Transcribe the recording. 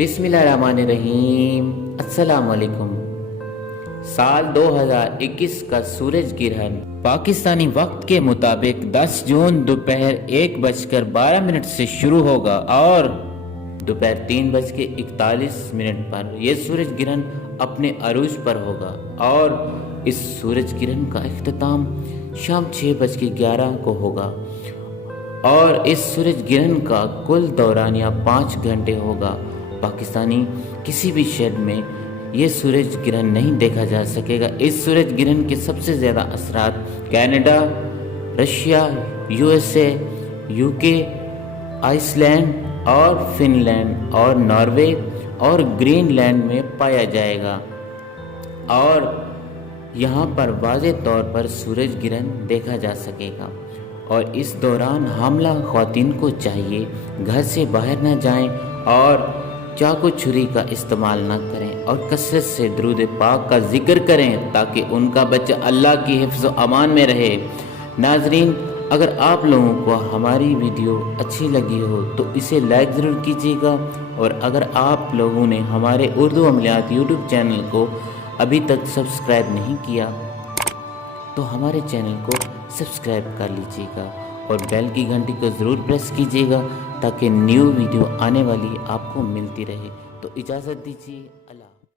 بسم اللہ الرحمن الرحیم۔ السلام علیکم۔ سال 2021 کا سورج گرہن پاکستانی وقت کے مطابق 10 جون دوپہر 1:12 سے شروع ہوگا اور دوپہر 3:41 پر یہ سورج گرہن اپنے عروج پر ہوگا اور اس سورج گرہن کا اختتام شام 6:11 کو ہوگا اور اس سورج گرہن کا کل دورانیہ 5 گھنٹے ہوگا۔ پاکستانی کسی بھی شہر میں یہ سورج گرہن نہیں دیکھا جا سکے گا۔ اس سورج گرہن کے سب سے زیادہ اثرات Canada, Russia, USA، UK، Iceland اور فن لینڈ اور ناروے اور گرین لینڈ میں پایا جائے گا اور یہاں پر واضح طور پر سورج گرہن دیکھا جا سکے گا۔ اور اس دوران حاملہ خواتین کو چاہیے گھر سے باہر نہ جائیں اور چاقو چھری کا استعمال نہ کریں اور کثرت سے درود پاک کا ذکر کریں تاکہ ان کا بچہ اللہ کی حفظ و امان میں رہے۔ ناظرین، اگر آپ لوگوں کو ہماری ویڈیو اچھی لگی ہو تو اسے لائک ضرور کیجیے گا، اور اگر آپ لوگوں نے ہمارے اردو عملیات یوٹیوب چینل کو ابھی تک سبسکرائب نہیں کیا تو ہمارے چینل کو سبسکرائب کر لیجیے گا اور بیل کی گھنٹی کو ضرور پریس کیجیے گا تاکہ نیو ویڈیو آنے والی آپ کو ملتی رہے۔ تو اجازت دیجیے۔